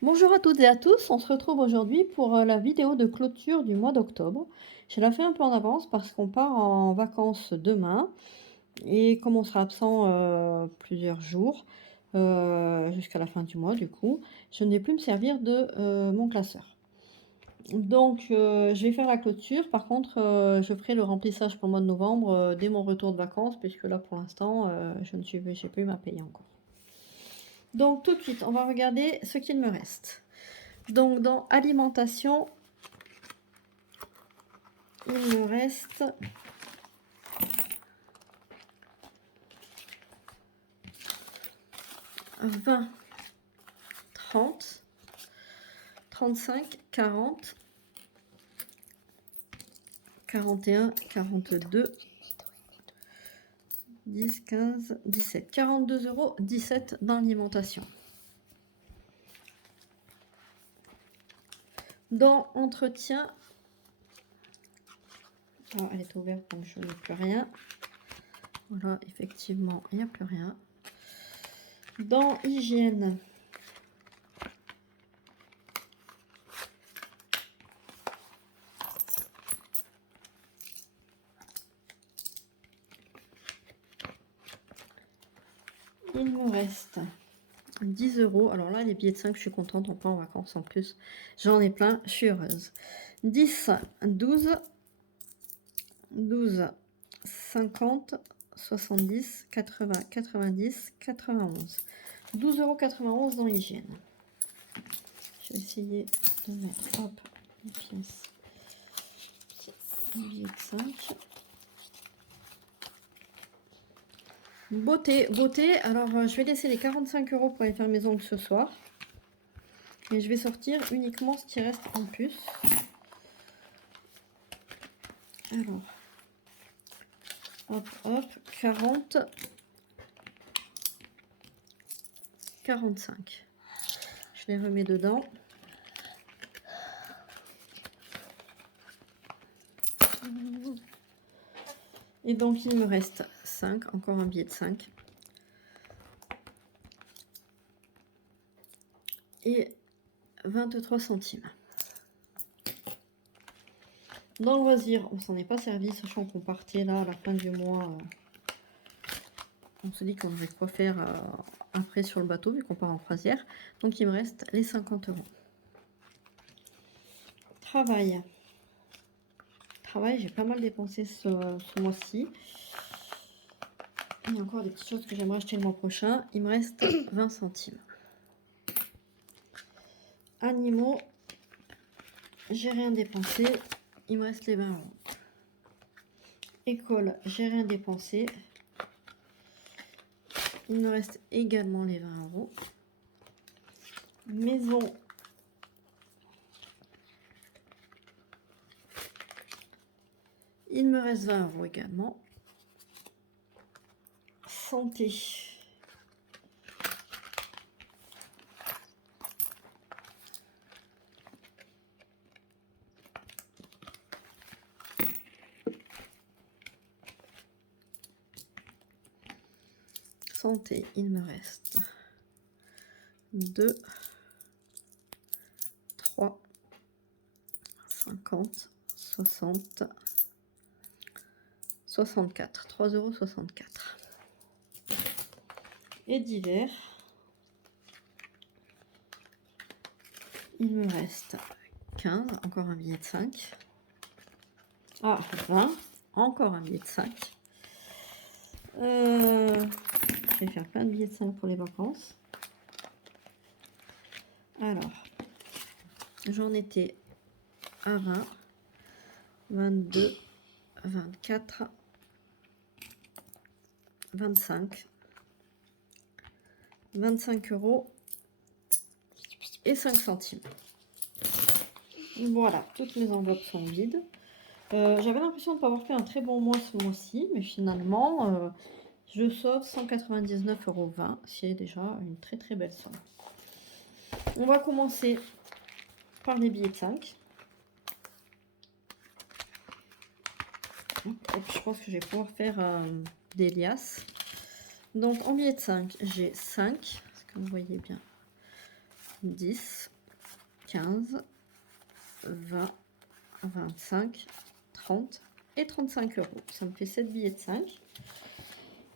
Bonjour à toutes et à tous, on se retrouve aujourd'hui pour la vidéo de clôture du mois d'octobre. Je la fais un peu en avance parce qu'on part en vacances demain et comme on sera absent plusieurs jours jusqu'à la fin du mois du coup, je ne vais plus me servir de mon classeur. Donc je vais faire la clôture, par contre je ferai le remplissage pour le mois de novembre dès mon retour de vacances puisque là pour l'instant j'ai pas eu ma paye encore. Donc tout de suite, on va regarder ce qu'il me reste. Donc dans alimentation, il me reste 20, 30, 35, 40, 41, 42, 10, 15, 17. 42,17 € dans l'alimentation. Dans entretien, ah, elle est ouverte donc je n'ai plus rien. Voilà, effectivement, il n'y a plus rien. Dans hygiène, il me reste 10 €. Alors là, les billets de 5, je suis contente, on part en vacances en plus. J'en ai plein, je suis heureuse. 10, 12, 12, 50, 70, 80, 90, 91. 12,91 € dans l'hygiène. Je vais essayer de mettre, hop, les pièces. Un billet de 5. Beauté, beauté. Alors, je vais laisser les 45 € pour aller faire mes ongles ce soir. Et je vais sortir uniquement ce qui reste en plus. Alors, hop, hop, 40, 45. Je les remets dedans. Et donc, il me reste 5, encore un billet de 5. Et 23 centimes. Dans le loisir, on s'en est pas servi, sachant qu'on partait là à la fin du mois. On se dit qu'on avait quoi faire après sur le bateau, vu qu'on part en croisière. Donc, il me reste les 50 €. Travail. Travail, j'ai pas mal dépensé ce mois-ci. Il y a encore des petites choses que j'aimerais acheter le mois prochain. Il me reste 20 centimes. Animaux, j'ai rien dépensé. Il me reste les 20 €. École, j'ai rien dépensé. Il me reste également les 20 €. Maison, il me reste 20 € également. Santé. Santé, il me reste 2, 3, 50, 60, 64. 3,64 €. Et divers, il me reste 15, encore un billet de 5. Ah, 20, encore un billet de 5. Je vais faire plein de billets de 5 pour les vacances. Alors, j'en étais à 20, 22, 24, 25, 25 € et 5 centimes. Voilà, toutes mes enveloppes sont vides. J'avais l'impression de ne pas avoir fait un très bon mois ce mois-ci, mais finalement, je sauve 199,20 €, c'est déjà une très très belle somme. On va commencer par les billets de 5. Je pense que je vais pouvoir faire des liasses. Donc en billet de 5, j'ai 5, est-ce que vous voyez bien? 10, 15, 20, 25, 30 et 35 euros. Ça me fait 7 billets de 5.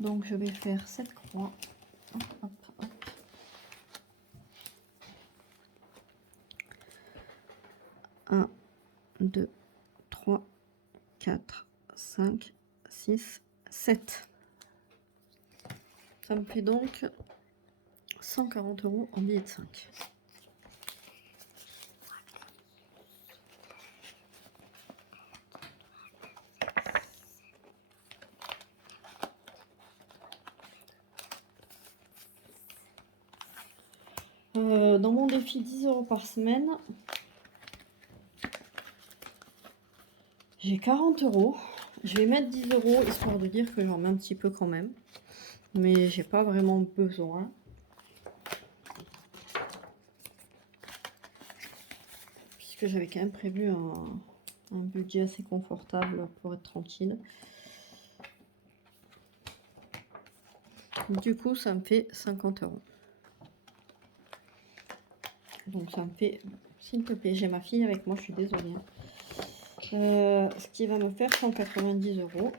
Donc je vais faire 7 croix. Hop, hop, hop. 1, 2, 3, 4, 5, 6, 7. Ça me fait donc 140 euros en billets de 5. Dans mon défi 10 euros par semaine, j'ai 40 euros. Je vais mettre 10 euros histoire de dire que j'en mets un petit peu quand même. Mais j'ai pas vraiment besoin. Puisque j'avais quand même prévu un budget assez confortable pour être tranquille. Du coup, ça me fait 50 euros. Donc ça me fait, s'il te plaît, j'ai ma fille avec moi, je suis désolée. Ce qui va me faire 190 euros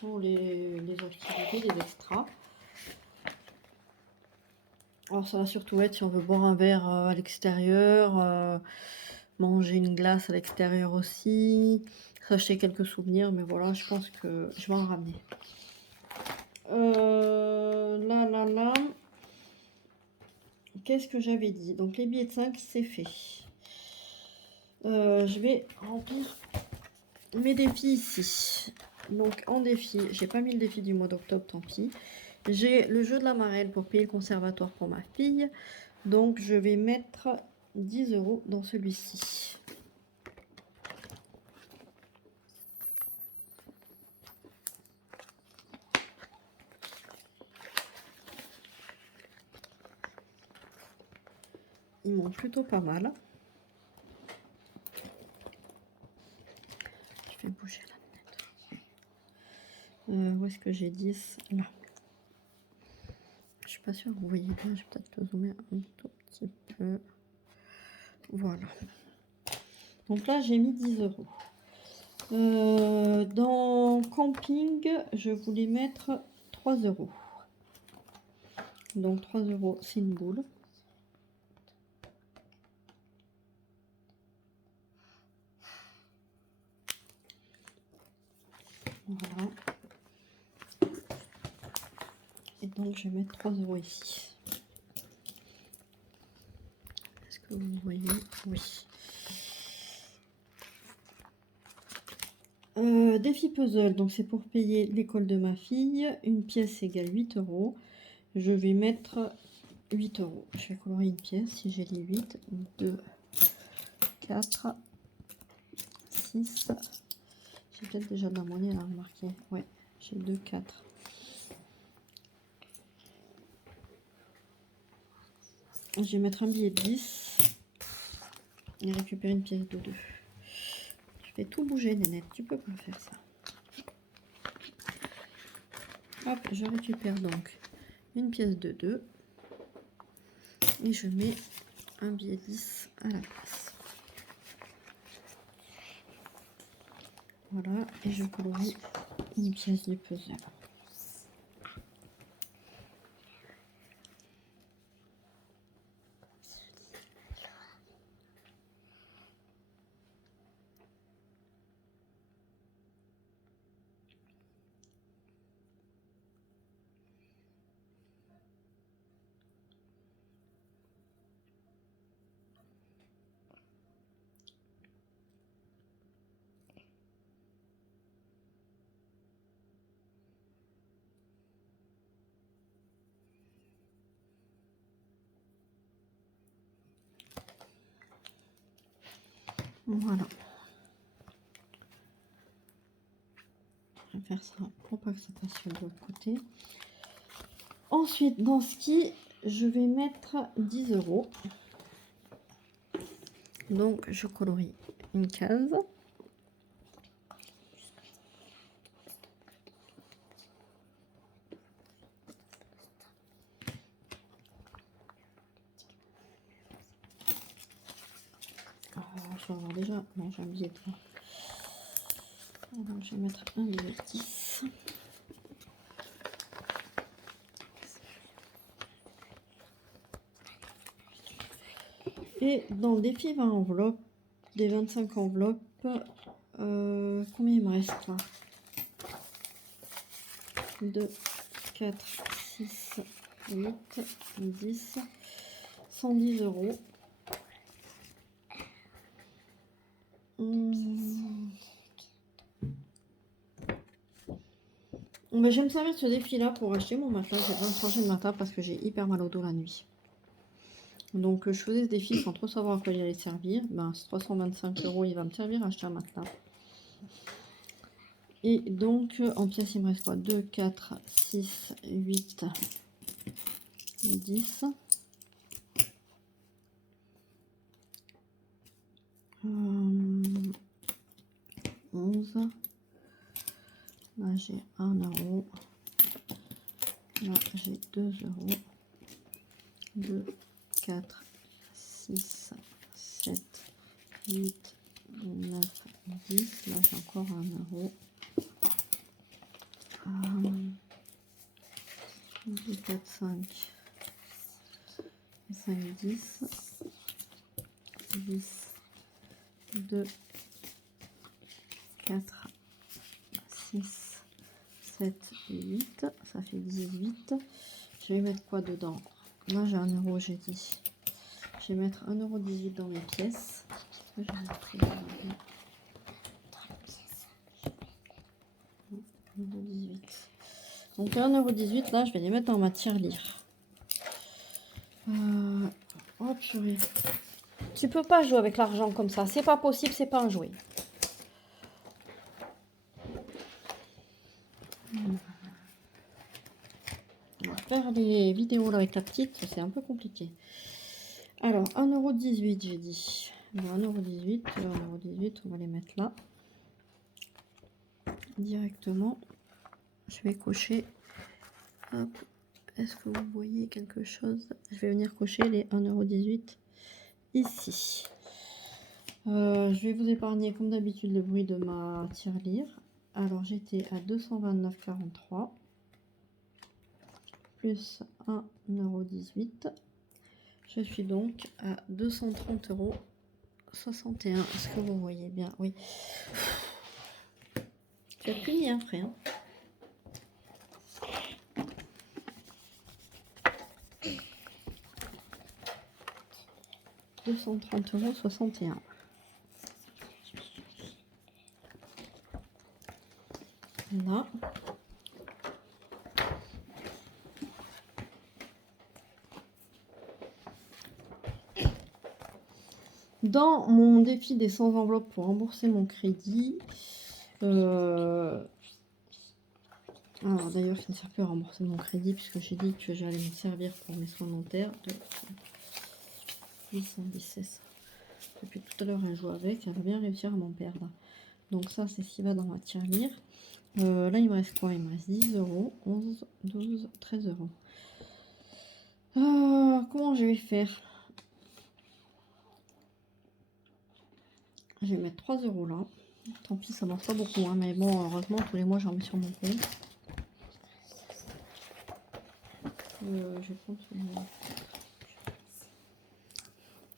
pour les activités, les extras. Alors ça va surtout être si on veut boire un verre à l'extérieur, manger une glace à l'extérieur aussi, s'acheter quelques souvenirs, mais voilà, je pense que je vais en ramener. Là. Qu'est-ce que j'avais dit? Donc les billets de 5, c'est fait. Je vais remplir mes défis ici. Donc en défi, j'ai pas mis le défi du mois d'octobre, tant pis. J'ai le jeu de la marelle pour payer le conservatoire pour ma fille. Donc je vais mettre 10 euros dans celui-ci. Ils m'ont plutôt pas mal. Je vais bouger la lunette. Où est-ce que j'ai 10? Là. Je suis pas sûre, vous voyez bien, je vais peut-être le zoomer un tout petit peu. Voilà. Donc là, j'ai mis 10 euros. Dans camping, je voulais mettre 3 euros. Donc 3 euros, c'est une boule. Voilà. Et donc je vais mettre 3 euros ici. Est-ce que vous voyez? Oui. Défi puzzle, donc c'est pour payer l'école de ma fille. Une pièce égale 8 euros. Je vais mettre 8 euros. Je vais colorier une pièce si j'ai les 8. 2, 4, 6. J'ai peut-être déjà de la monnaie là, remarquez. Ouais, j'ai 2, 4. Je vais mettre un billet de 10 et récupérer une pièce de 2. Je fais tout bouger, Nénette, tu peux pas faire ça. Hop, je récupère donc une pièce de 2 et je mets un billet 10 à la place. Voilà, et je colorie une pièce du puzzle. Voilà. Je vais faire ça pour pas que ça passe sur l'autre côté. Ensuite, dans ski, je vais mettre 10 euros. Donc, je colorie une case. je vais avoir déjà... Non, j'ai un billet de 20. Alors, je vais mettre un billet de 10. Et dans le défi 20 enveloppes, des 25 enveloppes, combien il me reste là? 2, 4, 6, 8, 10, 110 euros. Bah, je vais me servir de ce défi-là pour acheter mon matelas. J'ai besoin de changer de matelas parce que j'ai hyper mal au dos la nuit. Donc, je faisais ce défi sans trop savoir à quoi il allait servir. Ben, c'est 325 euros, il va me servir à acheter un matelas. Et donc, en pièces, il me reste quoi? 2, 4, 6, 8, 10. 11. Là, j'ai 1 euro. Là, j'ai 2 euros. 2, 4, 6, 7, 8, 9, 10. Là, j'ai encore 1 euro. 2, 4, 5, 5, 10, 10, 2, 4, 6, 7, 8, ça fait 18. Je vais mettre quoi dedans? Là, j'ai 1 euro, j'ai dit. Je vais mettre 1,18 € dans mes pièces. Je vais mettre 1,18 €. Donc 1,18 €, là, je vais les mettre dans ma tirelire. Oh purée. Tu peux pas jouer avec l'argent comme ça. C'est pas possible, c'est pas un jouet. Faire les vidéos là avec la petite, c'est un peu compliqué. Alors, 1,18 €, j'ai dit. Bon, 1,18 €, 1,18 €, on va les mettre là. Directement. Je vais cocher. Hop. Est-ce que vous voyez quelque chose? Je vais venir cocher les 1,18 € ici. Je vais vous épargner, comme d'habitude, le bruit de ma tirelire. Alors, j'étais à 229,43 € plus 1,18 €. Je suis donc à 230,61 €. Est-ce que vous voyez bien? Oui. Tu as puni, hein, frère. 230,61 €. Là. Dans mon défi des 100 enveloppes pour rembourser mon crédit, alors d'ailleurs, qui ne sert plus à rembourser mon crédit puisque j'ai dit que j'allais me servir pour mes soins dentaires. 816. Depuis tout à l'heure, elle joue avec, elle va bien réussir à m'en perdre. Donc ça, c'est ce qui va dans ma tirelire. Là, il me reste quoi? Il me reste 10 €, 11, 12, 13 €. Comment je vais faire? Je vais mettre 3 € là. Tant pis, ça marche pas beaucoup, hein, mais bon, heureusement, tous les mois, j'en mets sur mon compte. Je vais prendre ce mois.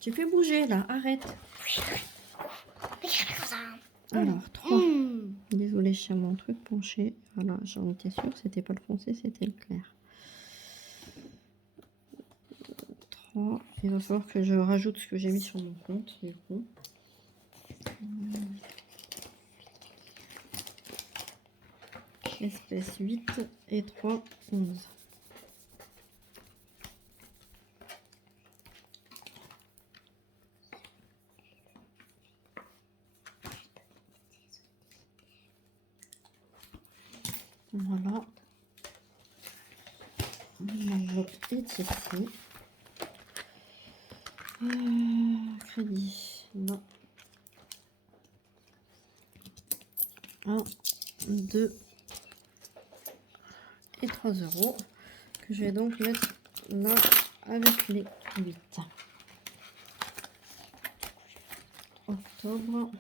Tu fais bouger là, arrête. Alors, 3. Désolée, je tiens mon truc penché. Voilà, j'en étais sûre, c'était pas le foncé, c'était le clair. 3. Il va falloir que je rajoute ce que j'ai mis sur mon compte, du coup. Espèce 8 et 3, 11. Voilà. L'enveloppe est ici. Crédit. Là. 1, 2 et 3 € que je vais donc mettre là avec les 8. Oh. d'octobre.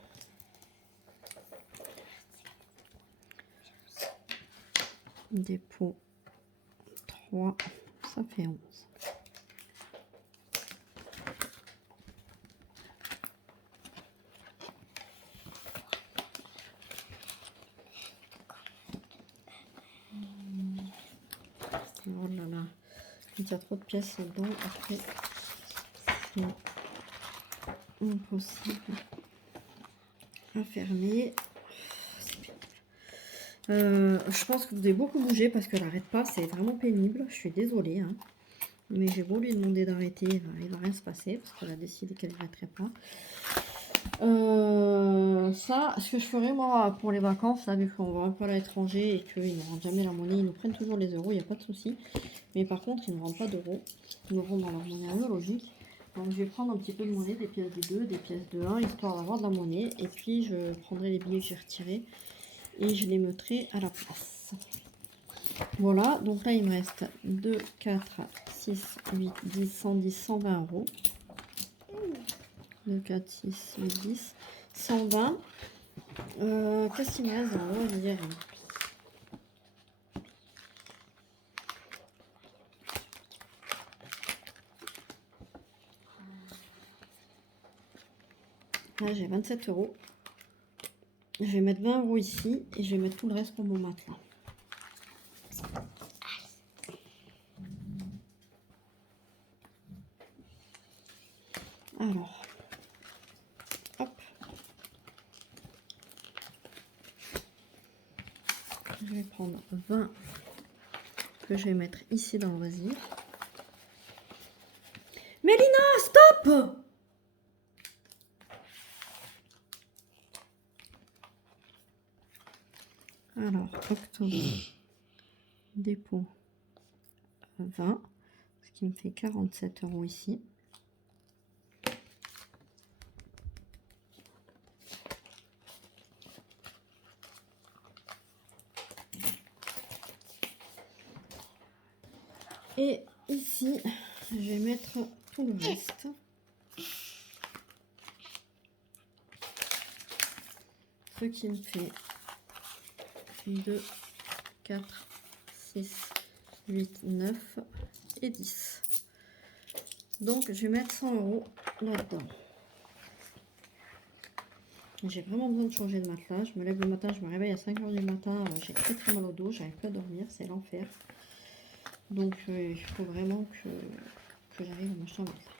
Dépôt 3, ça fait 11. Oh là là, il y a trop de pièces dedans, après c'est impossible à fermer. Je pense que vous devez beaucoup bouger parce qu'elle n'arrête pas, c'est vraiment pénible, je suis désolée, hein. Mais j'ai beau lui demander d'arrêter, il va rien se passer parce qu'elle a décidé qu'elle n'arrêterait pas. Ça, ce que je ferais moi pour les vacances, là, vu qu'on va un peu à l'étranger et qu'ils ne rendent jamais la monnaie, ils nous prennent toujours les euros, il n'y a pas de souci. Mais par contre, ils ne rendent pas d'euros, ils nous rendent dans leur monnaie analogique. Donc je vais prendre un petit peu de monnaie, des pièces de 2, des pièces de 1, histoire d'avoir de la monnaie. Et puis je prendrai les billets que j'ai retirés et je les mettrai à la place. Voilà, donc là il me reste 2, 4, 6, 8, 10, 110, 120 euros. 2, 4, 6, 8, 10, 120. Qu'est-ce qu'il me reste dans le loisir? Là j'ai 27 euros. Je vais mettre 20 euros ici et je vais mettre tout le reste pour mon matelas. Alors, hop. Je vais prendre 20 que je vais mettre ici dans le loisir. Mélina, stop! Alors, octobre, dépôt 20, ce qui me fait 47 euros ici. Et ici, je vais mettre tout le reste. Ce qui me fait 2, 4, 6, 8, 9 et 10. Donc, je vais mettre 100 euros là-dedans. J'ai vraiment besoin de changer de matelas. Je me lève le matin, je me réveille à 5 heures du matin. J'ai très mal au dos, j'arrive pas à dormir, c'est l'enfer. Donc, il faut vraiment que j'arrive à m'acheter un matelas.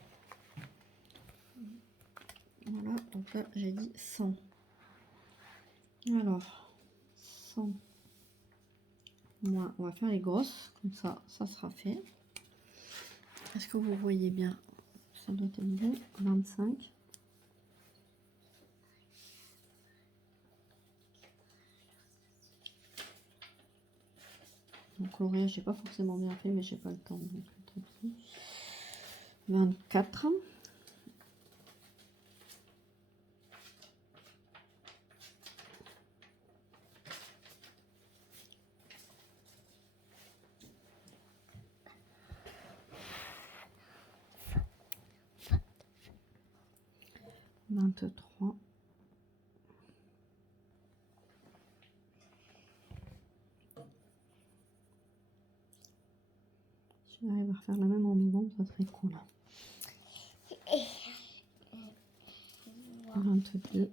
Voilà, donc là, j'ai dit 100. Alors, 100 moins, on va faire les grosses, comme ça sera fait. Est-ce que vous voyez bien? Ça doit être bon. 25. Donc l'oreille, j'ai pas forcément bien fait, mais j'ai pas le temps. Donc, 24. 23. Si j'arrive à refaire la même en novembre, ça serait cool. 22.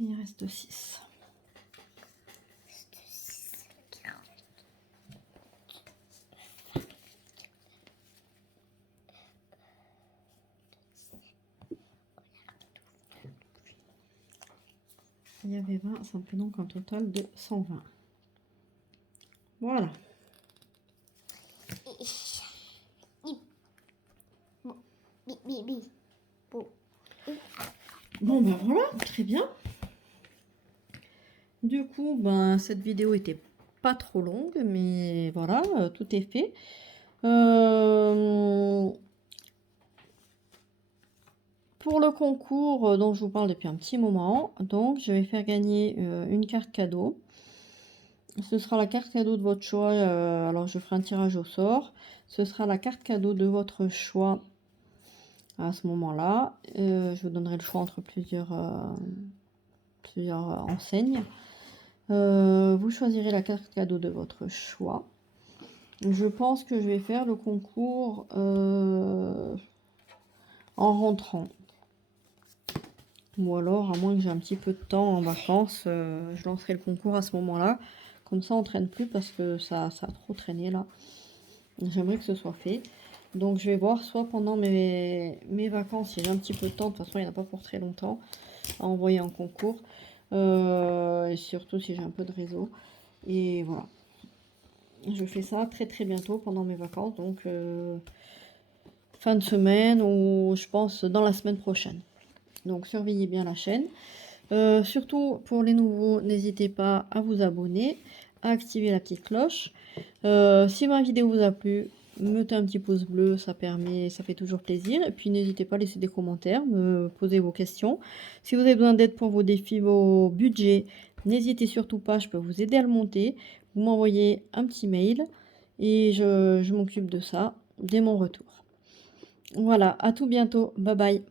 Il reste 6. Il y avait 20, ça me fait donc un total de 120. Voilà. Bon ben voilà, très bien. Du coup, ben cette vidéo était pas trop longue, mais voilà, tout est fait. Pour le concours dont je vous parle depuis un petit moment, donc je vais faire gagner une carte cadeau. Ce sera la carte cadeau de votre choix, alors je ferai un tirage au sort. Ce sera la carte cadeau de votre choix à ce moment-là. Je vous donnerai le choix entre plusieurs enseignes. Vous choisirez la carte cadeau de votre choix. Je pense que je vais faire le concours en rentrant. Ou alors, à moins que j'ai un petit peu de temps en vacances, je lancerai le concours à ce moment-là. Comme ça, on traîne plus parce que ça a trop traîné là. J'aimerais que ce soit fait. Donc, je vais voir soit pendant mes vacances, si j'ai un petit peu de temps. De toute façon, il n'y en a pas pour très longtemps à envoyer en concours. Et surtout si j'ai un peu de réseau. Et voilà. Je fais ça très très bientôt pendant mes vacances. Donc, fin de semaine ou je pense dans la semaine prochaine. Donc, surveillez bien la chaîne. Surtout pour les nouveaux, n'hésitez pas à vous abonner, à activer la petite cloche. Si ma vidéo vous a plu, mettez un petit pouce bleu, ça fait toujours plaisir. Et puis n'hésitez pas à laisser des commentaires, me poser vos questions. Si vous avez besoin d'aide pour vos défis, vos budgets, n'hésitez surtout pas, je peux vous aider à le monter. Vous m'envoyez un petit mail et je m'occupe de ça dès mon retour. Voilà, à tout bientôt, bye bye.